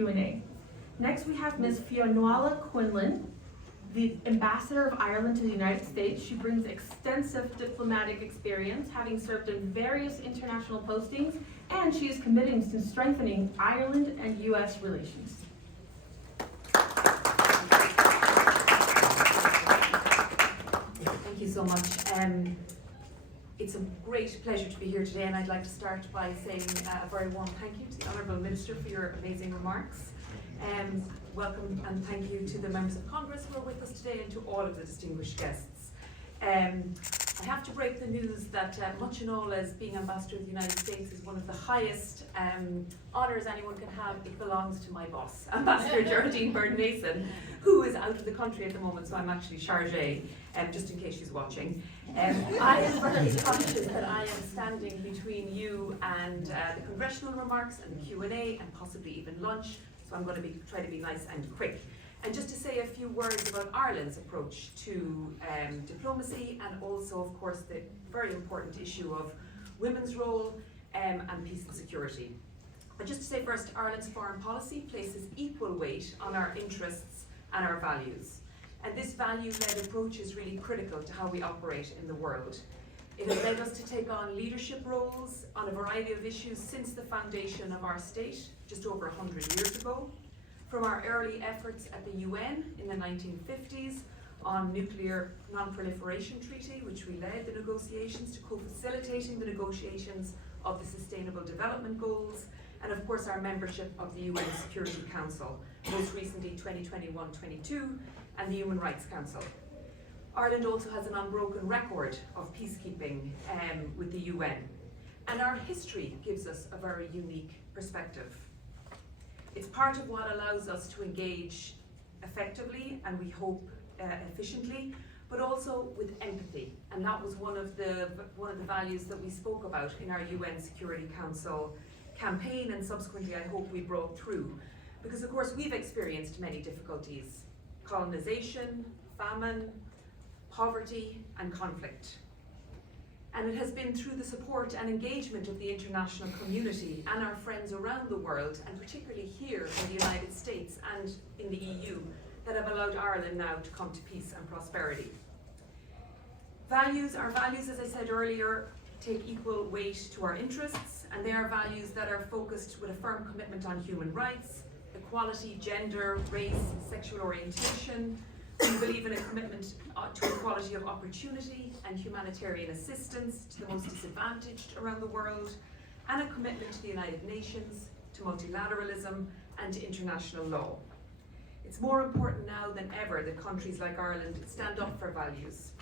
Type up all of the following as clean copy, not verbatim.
Q&A. Next, we have Ms. Fionnuala Quinlan, the Ambassador of Ireland to the United States. She brings extensive diplomatic experience, having served in various international postings, and she is committed to strengthening Ireland and U.S. relations. Thank you so much. It's a great pleasure to be here today, and I'd like to start by saying a very warm thank you to the Honourable Minister for your amazing remarks. Welcome and thank you to the members of Congress who are with us today and to all of the distinguished guests. I have to break the news that much and all as being Ambassador of the United States is one of the highest honours anyone can have. It belongs to my boss, Ambassador Geraldine Byrne-Mason, who is out of the country at the moment, so I'm actually chargé, just in case she's watching. I am very conscious that I am standing between you and the congressional remarks and the Q&A and possibly even lunch. So I'm going to try to be nice and quick. And just to say a few words about Ireland's approach to diplomacy, and also, of course, the very important issue of women's role and peace and security. But just to say first, Ireland's foreign policy places equal weight on our interests and our values. And this value-led approach is really critical to how we operate in the world. It has led us to take on leadership roles on a variety of issues since the foundation of our state, just over 100 years ago. From our early efforts at the UN in the 1950s on nuclear non-proliferation treaty, which we led the negotiations, to co-facilitating the negotiations of the Sustainable Development Goals, and of course our membership of the UN Security Council, most recently 2021-22, and the Human Rights Council. Ireland also has an unbroken record of peacekeeping with the UN, and our history gives us a very unique perspective. It's part of what allows us to engage effectively and we hope efficiently, but also with empathy. And that was one of the values that we spoke about in our UN Security Council campaign, and subsequently I hope we brought through. Because of course we've experienced many difficulties: colonization, famine, poverty and conflict. And it has been through the support and engagement of the international community and our friends around the world, and particularly here in the United States and in the EU, that have allowed Ireland now to come to peace and prosperity. Our values, as I said earlier, take equal weight to our interests, and they are values that are focused with a firm commitment on human rights, equality, gender, race, sexual orientation. We believe in a commitment to equality of opportunity and humanitarian assistance to the most disadvantaged around the world, and a commitment to the United Nations, to multilateralism and to international law. It's more important now than ever that countries like Ireland stand up for values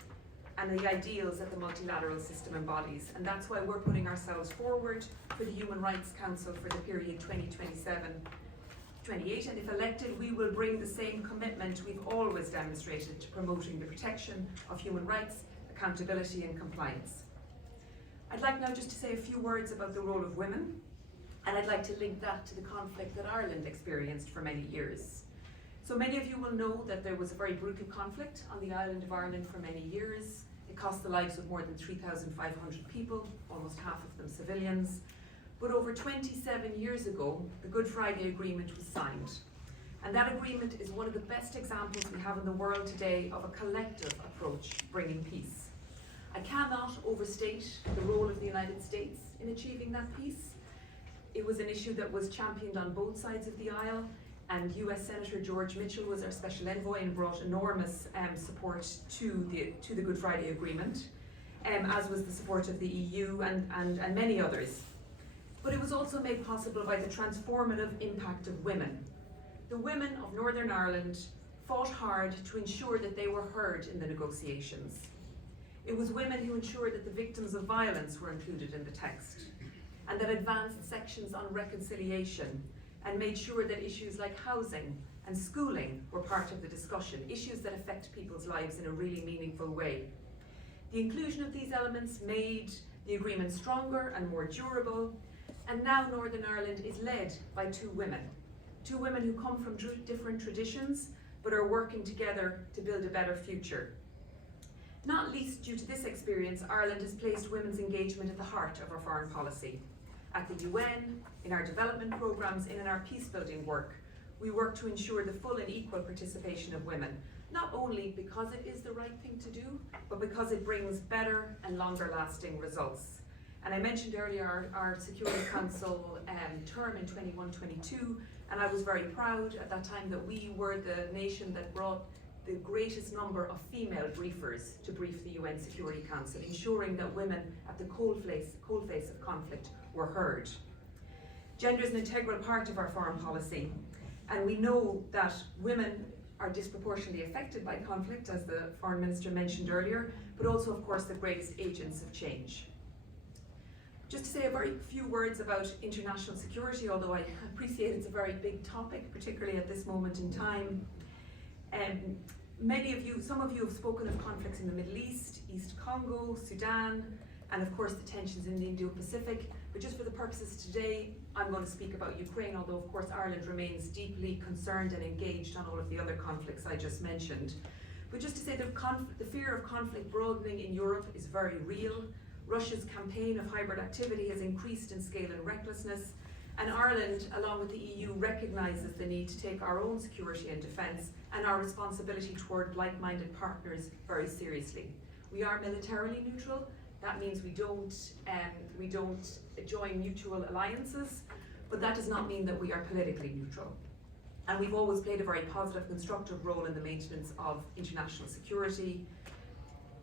and the ideals that the multilateral system embodies, and that's why we're putting ourselves forward for the Human Rights Council for the period 2027-28, and if elected, we will bring the same commitment we've always demonstrated to promoting the protection of human rights, accountability and compliance. I'd like now just to say a few words about the role of women, and I'd like to link that to the conflict that Ireland experienced for many years. So many of you will know that there was a very brutal conflict on the island of Ireland for many years. It cost the lives of more than 3,500 people, almost half of them civilians. But over 27 years ago, the Good Friday Agreement was signed. And that agreement is one of the best examples we have in the world today of a collective approach bringing peace. I cannot overstate the role of the United States in achieving that peace. It was an issue that was championed on both sides of the aisle, and US Senator George Mitchell was our special envoy and brought enormous support to the Good Friday Agreement, as was the support of the EU and many others. But it was also made possible by the transformative impact of women. The women of Northern Ireland fought hard to ensure that they were heard in the negotiations. It was women who ensured that the victims of violence were included in the text, and that advanced sections on reconciliation and made sure that issues like housing and schooling were part of the discussion, issues that affect people's lives in a really meaningful way. The inclusion of these elements made the agreement stronger and more durable, and now Northern Ireland is led by two women who come from different traditions but are working together to build a better future. Not least due to this experience, Ireland has placed women's engagement at the heart of our foreign policy. At the UN, in our development programmes, and in our peacebuilding work, we work to ensure the full and equal participation of women, not only because it is the right thing to do, but because it brings better and longer lasting results. And I mentioned earlier our Security Council term in 21-22, and I was very proud at that time that we were the nation that brought the greatest number of female briefers to brief the UN Security Council, ensuring that women at the coalface of conflict were heard. Gender is an integral part of our foreign policy, and we know that women are disproportionately affected by conflict, as the Foreign Minister mentioned earlier, but also, of course, the greatest agents of change. Just to say a very few words about international security, although I appreciate it's a very big topic, particularly at this moment in time. Some of you have spoken of conflicts in the Middle East, East Congo, Sudan, and of course the tensions in the Indo-Pacific. But just for the purposes today, I'm going to speak about Ukraine, although of course Ireland remains deeply concerned and engaged on all of the other conflicts I just mentioned. But just to say that the fear of conflict broadening in Europe is very real. Russia's campaign of hybrid activity has increased in scale and recklessness, and Ireland, along with the EU, recognises the need to take our own security and defence and our responsibility toward like-minded partners very seriously. We are militarily neutral. That means we don't join mutual alliances, but that does not mean that we are politically neutral. And we've always played a very positive, constructive role in the maintenance of international security.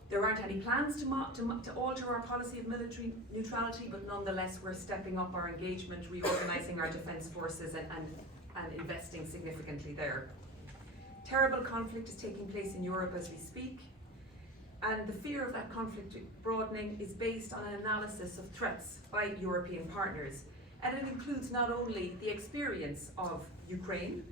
There aren't any plans to alter our policy of military neutrality, but nonetheless we're stepping up our engagement, reorganising our defence forces and investing significantly there. Terrible conflict is taking place in Europe as we speak, and the fear of that conflict broadening is based on an analysis of threats by European partners, and it includes not only the experience of Ukraine,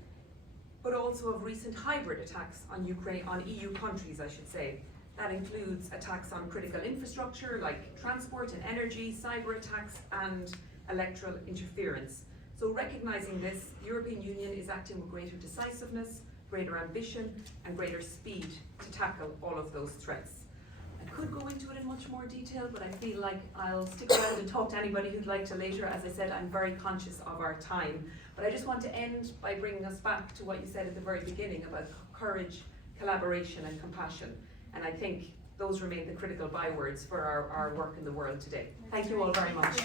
but also of recent hybrid attacks on EU countries, I should say. That includes attacks on critical infrastructure like transport and energy, cyber attacks, and electoral interference. So recognising this, the European Union is acting with greater decisiveness, greater ambition, and greater speed to tackle all of those threats. I could go into it in much more detail, but I feel like I'll stick around and talk to anybody who'd like to later. As I said, I'm very conscious of our time. But I just want to end by bringing us back to what you said at the very beginning about courage, collaboration, and compassion. And I think those remain the critical bywords for our work in the world today. Thank you all very much.